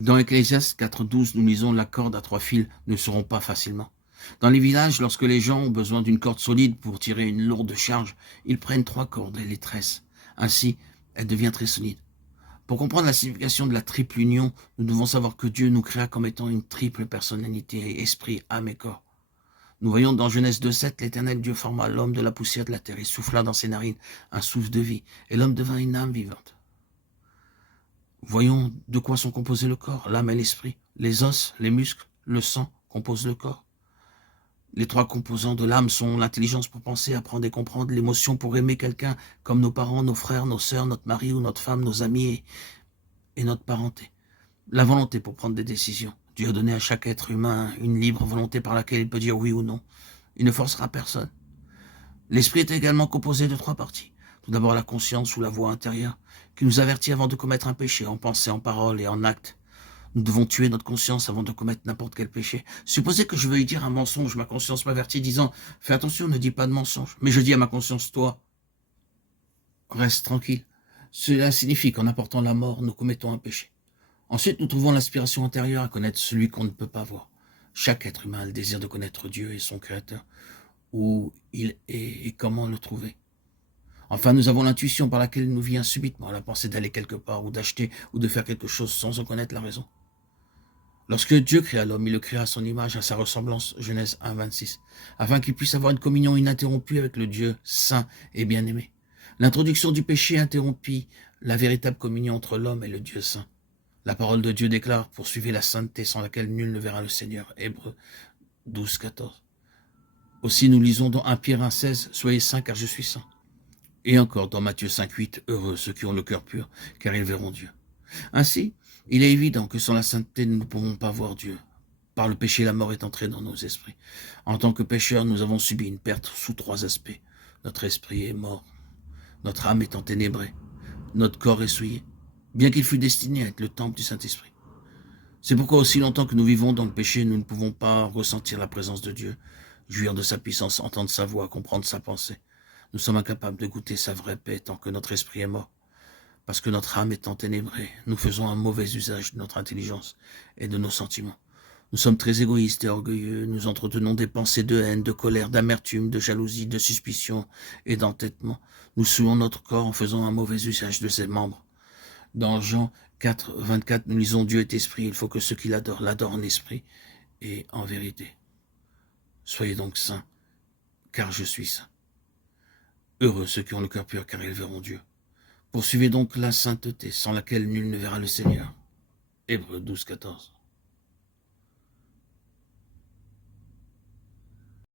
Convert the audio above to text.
Dans Ecclésiaste 4.12, nous lisons « La corde à 3 fils ne se rompt pas facilement ». Dans les villages, lorsque les gens ont besoin d'une corde solide pour tirer une lourde charge, ils prennent 3 cordes et les tressent. Ainsi, elle devient très solide. Pour comprendre la signification de la triple union, nous devons savoir que Dieu nous créa comme étant une triple personnalité, esprit, âme et corps. Nous voyons dans Genèse 2.7, l'Éternel Dieu forma l'homme de la poussière de la terre et souffla dans ses narines un souffle de vie, et l'homme devint une âme vivante. Voyons de quoi sont composés le corps, l'âme et l'esprit. Les os, les muscles, le sang composent le corps. Les 3 composants de l'âme sont l'intelligence pour penser, apprendre et comprendre, l'émotion pour aimer quelqu'un, comme nos parents, nos frères, nos sœurs, notre mari ou notre femme, nos amis et notre parenté. La volonté pour prendre des décisions. Dieu a donné à chaque être humain une libre volonté par laquelle il peut dire oui ou non. Il ne forcera personne. L'esprit est également composé de 3 parties. Tout d'abord la conscience ou la voix intérieure, qui nous avertit avant de commettre un péché, en pensée, en parole et en acte. Nous devons tuer notre conscience avant de commettre n'importe quel péché. Supposez que je veuille dire un mensonge, ma conscience m'avertit disant « Fais attention, ne dis pas de mensonge ». Mais je dis à ma conscience « Toi, reste tranquille ». Cela signifie qu'en apportant la mort, nous commettons un péché. Ensuite, nous trouvons l'inspiration intérieure à connaître celui qu'on ne peut pas voir. Chaque être humain a le désir de connaître Dieu et son Créateur, où il est et comment le trouver. Enfin, nous avons l'intuition par laquelle nous vient subitement la pensée d'aller quelque part ou d'acheter ou de faire quelque chose sans en connaître la raison. Lorsque Dieu créa l'homme, il le créa à son image, à sa ressemblance, Genèse 1.26, afin qu'il puisse avoir une communion ininterrompue avec le Dieu saint et bien-aimé. L'introduction du péché interrompit la véritable communion entre l'homme et le Dieu saint. La parole de Dieu déclare « Poursuivez la sainteté sans laquelle nul ne verra le Seigneur » Hébreux 12.14. Aussi nous lisons dans 1 Pierre 1.16 « Soyez saints car je suis saint ». Et encore dans Matthieu 5.8 « Heureux ceux qui ont le cœur pur car ils verront Dieu ». Ainsi, il est évident que sans la sainteté, nous ne pouvons pas voir Dieu. Par le péché, la mort est entrée dans nos esprits. En tant que pécheurs, nous avons subi une perte sous 3 aspects. Notre esprit est mort, notre âme est enténébrée, notre corps est souillé, bien qu'il fût destiné à être le temple du Saint-Esprit. C'est pourquoi aussi longtemps que nous vivons dans le péché, nous ne pouvons pas ressentir la présence de Dieu, jouir de sa puissance, entendre sa voix, comprendre sa pensée. Nous sommes incapables de goûter sa vraie paix tant que notre esprit est mort. Parce que notre âme est enténébrée, nous faisons un mauvais usage de notre intelligence et de nos sentiments. Nous sommes très égoïstes et orgueilleux, nous entretenons des pensées de haine, de colère, d'amertume, de jalousie, de suspicion et d'entêtement. Nous souillons notre corps en faisant un mauvais usage de ses membres. Dans Jean 4.24, nous lisons « Dieu est esprit, il faut que ceux qui l'adorent l'adorent en esprit et en vérité. Soyez donc saints, car je suis saint. Heureux ceux qui ont le cœur pur, car ils verront Dieu. Poursuivez donc la sainteté, sans laquelle nul ne verra le Seigneur. » Hébreux 12.14.